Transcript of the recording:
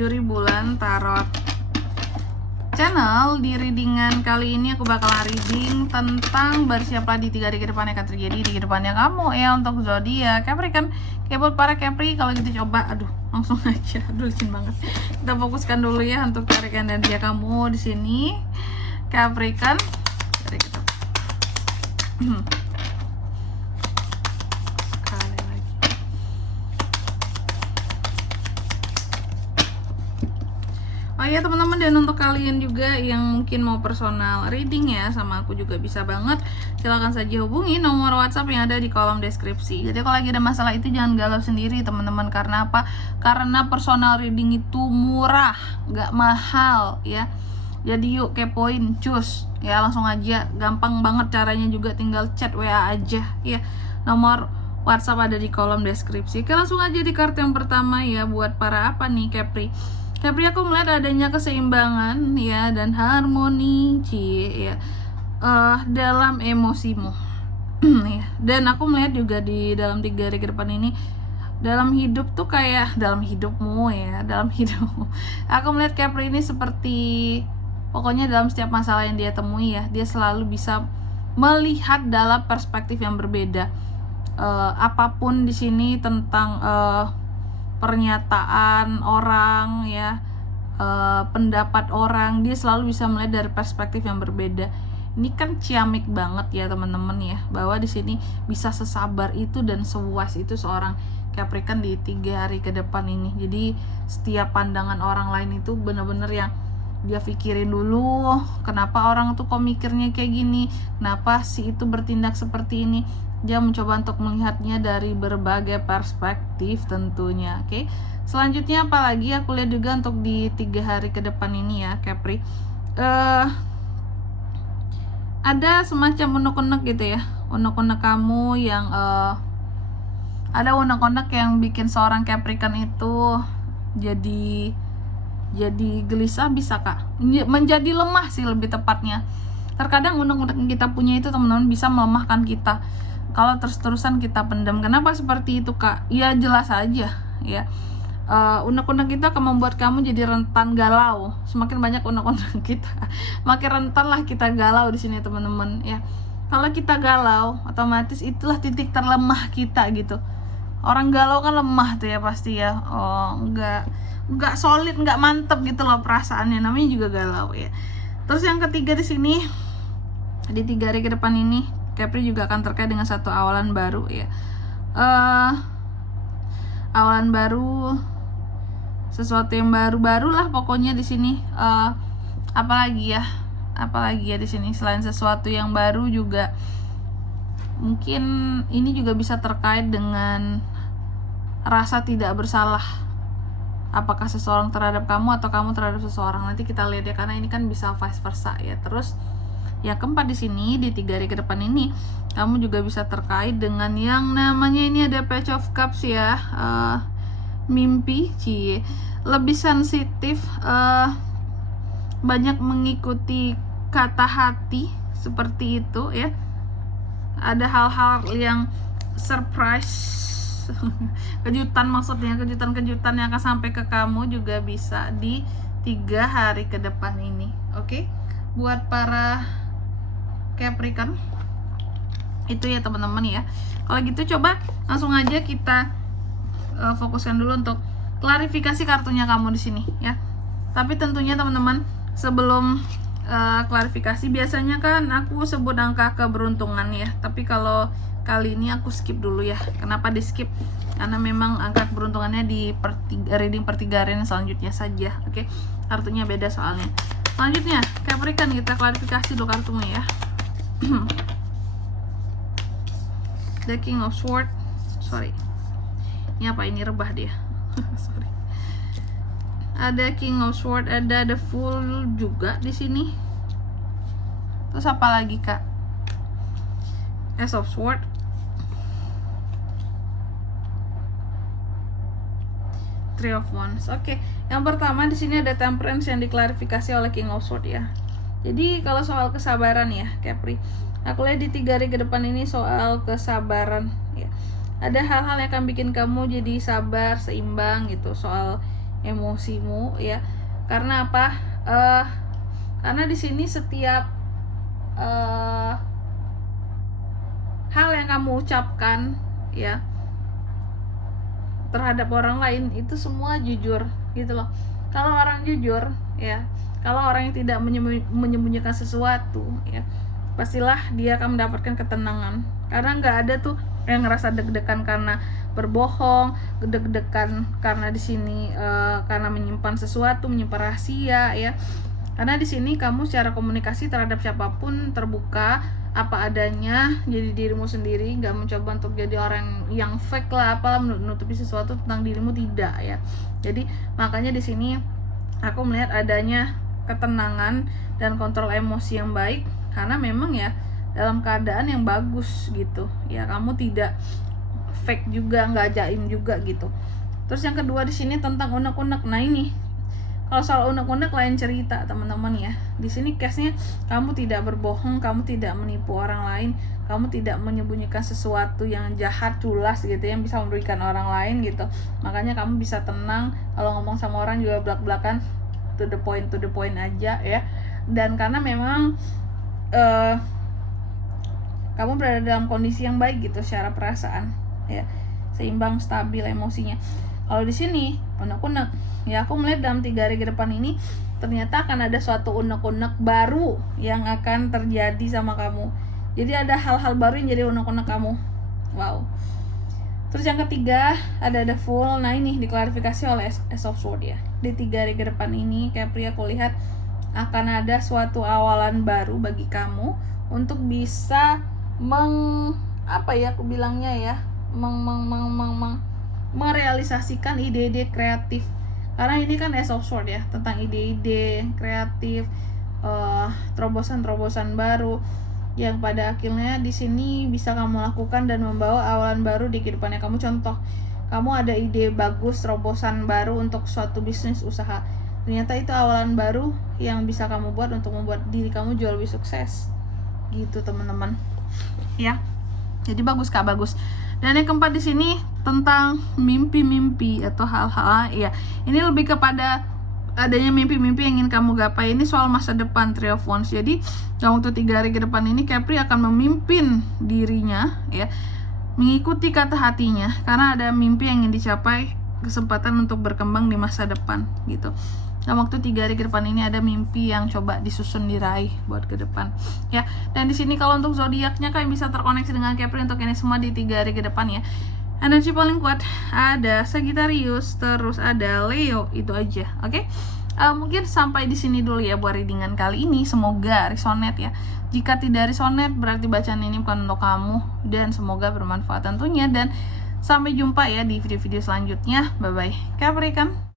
Biduri Bulan Tarot Channel. Di readingan kali ini aku bakalan reading tentang bersiaplah di 3 hari ke depan yang akan terjadi di kedepannya kamu ya untuk zodiak Capricorn. Kayak buat para Capri, kalau gitu coba, langsung aja, licin banget. Kita fokuskan dulu ya untuk tarikan dan dia kamu di sini Capricorn. Dari kita. Oh iya teman-teman, dan untuk kalian juga yang mungkin mau personal reading ya sama aku juga bisa banget, silahkan saja hubungi nomor WhatsApp yang ada di kolom deskripsi. Jadi kalau lagi ada masalah itu jangan galau sendiri teman-teman. Karena apa? Karena personal reading itu murah, nggak mahal ya. Jadi yuk kepoin, cus ya, langsung aja, gampang banget caranya juga, tinggal chat WA aja ya. Nomor WhatsApp ada di kolom deskripsi. Oke, langsung aja di kartu yang pertama ya, buat para apa nih Capri. Capri, aku melihat adanya keseimbangan ya dan harmoni ya dalam emosimu ya. Dan aku melihat juga di dalam 3 hari ke depan ini, dalam hidup tuh kayak dalam hidupmu ya, dalam hidupmu aku melihat Capri ini seperti, pokoknya dalam setiap masalah yang dia temui ya, dia selalu bisa melihat dalam perspektif yang berbeda. Apapun di sini tentang pernyataan orang ya, pendapat orang, dia selalu bisa melihat dari perspektif yang berbeda. Ini kan ciamik banget ya teman-teman ya, bahwa di sini bisa sesabar itu dan seluas itu seorang Capricorn di 3 hari ke depan ini. Jadi setiap pandangan orang lain itu bener-bener yang dia pikirin dulu, kenapa orang tuh kok mikirnya kayak gini, kenapa si itu bertindak seperti ini. Dia mencoba untuk melihatnya dari berbagai perspektif tentunya. Oke. Selanjutnya apalagi aku lihat juga untuk di 3 hari ke depan ini ya Capri, ada semacam unek-unek gitu ya, unek-unek kamu yang ada unek-unek yang bikin seorang Capricorn itu jadi gelisah, bisa kak, menjadi lemah sih lebih tepatnya. Terkadang unek-unek yang kita punya itu teman-teman bisa melemahkan kita kalau terus-terusan kita pendam. Kenapa seperti itu kak? Ya jelas aja ya, unek-unek kita akan membuat kamu jadi rentan galau. Semakin banyak unek-unek kita, makin rentan lah kita galau di sini teman-teman ya. Kalau kita galau, otomatis itulah titik terlemah kita gitu. Orang galau kan lemah tuh ya pasti ya. Nggak solid, nggak mantep gitu loh perasaannya, namanya juga galau ya. Terus yang ketiga di sini, di 3 hari ke depan ini Capri juga akan terkait dengan satu awalan baru ya. Awalan baru, sesuatu yang baru-baru lah pokoknya di sini. Apalagi ya di sini selain sesuatu yang baru juga mungkin ini juga bisa terkait dengan rasa tidak bersalah. Apakah seseorang terhadap kamu atau kamu terhadap seseorang, nanti kita lihat ya, karena ini kan bisa vice versa ya. Terus yang keempat di sini di 3 hari ke depan ini kamu juga bisa terkait dengan yang namanya ini ada Page of Cups ya, mimpi, lebih sensitif, banyak mengikuti kata hati seperti itu ya. Ada hal-hal yang surprise, kejutan, maksudnya kejutan-kejutan yang akan sampai ke kamu juga bisa di 3 hari ke depan ini. Oke, buat para Capricorn itu ya teman-teman ya. Kalau gitu coba langsung aja kita fokuskan dulu untuk klarifikasi kartunya kamu di sini ya. Tapi tentunya teman-teman, sebelum klarifikasi biasanya kan aku sebut angka keberuntungan ya, tapi kalau kali ini aku skip dulu ya. Kenapa di skip? Karena memang angka keberuntungannya di reading per 3 hari selanjutnya saja. Oke, kartunya beda soalnya. Selanjutnya Capricorn, kita klarifikasi dulu kartumu ya. The King of Swords, sorry, ini apa, ini rebah dia. Sorry. Ada King of Swords, ada The Fool juga di sini. Terus apa lagi kak? Ace of Swords, Three of Wands. Oke, yang pertama di sini ada Temperance yang diklarifikasi oleh King of Swords ya. Jadi kalau soal kesabaran ya Capri, aku lihat di 3 hari ke depan ini soal kesabaran ya. Ada hal-hal yang akan bikin kamu jadi sabar, seimbang gitu. Soal emosimu ya. Karena apa? Karena di sini setiap hal yang kamu ucapkan ya terhadap orang lain itu semua jujur gitu loh. Kalau orang jujur ya, kalau orang yang tidak menyembunyikan sesuatu ya, pastilah dia akan mendapatkan ketenangan. Karena nggak ada tuh yang ngerasa deg-degan karena berbohong, deg-degan karena di sini karena menyimpan sesuatu, menyimpan rahasia ya. Karena di sini kamu secara komunikasi terhadap siapapun terbuka apa adanya, jadi dirimu sendiri, nggak mencoba untuk jadi orang yang fake lah, apalah menutupi sesuatu tentang dirimu, tidak ya. Jadi makanya di sini aku melihat adanya ketenangan dan kontrol emosi yang baik, karena memang ya dalam keadaan yang bagus gitu ya, kamu tidak fake juga, nggak jaim juga gitu. Terus yang kedua di sini tentang unek-unek. Nah ini kalau soal unek-unek lain cerita teman-teman ya. Di sini case-nya kamu tidak berbohong, kamu tidak menipu orang lain, kamu tidak menyembunyikan sesuatu yang jahat, culas gitu yang bisa merugikan orang lain gitu. Makanya kamu bisa tenang kalau ngomong sama orang juga belak-belakan, to the point aja ya. Dan karena memang kamu berada dalam kondisi yang baik gitu secara perasaan ya, seimbang, stabil emosinya. Kalau di sini unek-unek ya, aku melihat dalam 3 hari ke depan ini ternyata akan ada suatu unek-unek baru yang akan terjadi sama kamu. Jadi ada hal-hal baru yang jadi unek-unek kamu. Wow. Terus yang ketiga ada the Fool. Nah ini diklarifikasi oleh Ace of Swords ya. Di 3 hari ke depan ini Capri, aku lihat akan ada suatu awalan baru bagi kamu untuk bisa merealisasikan ide-ide kreatif. Karena ini kan Ace of Swords ya, tentang ide-ide kreatif, terobosan-terobosan baru yang pada akhirnya di sini bisa kamu lakukan dan membawa awalan baru di kehidupannya kamu. Contoh, kamu ada ide bagus, terobosan baru untuk suatu bisnis usaha. Ternyata itu awalan baru yang bisa kamu buat untuk membuat diri kamu jauh lebih sukses. Gitu teman-teman. Ya. Jadi bagus Kak, bagus. Dan yang keempat di sini tentang mimpi-mimpi atau hal-hal ya. Ini lebih kepada adanya mimpi-mimpi yang ingin kamu gapai. Ini soal masa depan, Three of Wands. Jadi dalam waktu 3 hari ke depan ini Capri akan memimpin dirinya ya, mengikuti kata hatinya, karena ada mimpi yang ingin dicapai, kesempatan untuk berkembang di masa depan gitu. Dalam waktu 3 hari ke depan ini ada mimpi yang coba disusun, diraih buat ke depan ya. Dan di sini kalau untuk zodiaknya kalian bisa terkoneksi dengan Capri untuk ini semua di 3 hari ke depan ya. Energi paling kuat ada Sagittarius, terus ada Leo, itu aja. Oke. Mungkin sampai di sini dulu ya buat readingan kali ini. Semoga resonate ya. Jika tidak resonate berarti bacaan ini bukan untuk kamu, dan semoga bermanfaat tentunya. Dan sampai jumpa ya di video-video selanjutnya. Bye bye. Capri kan.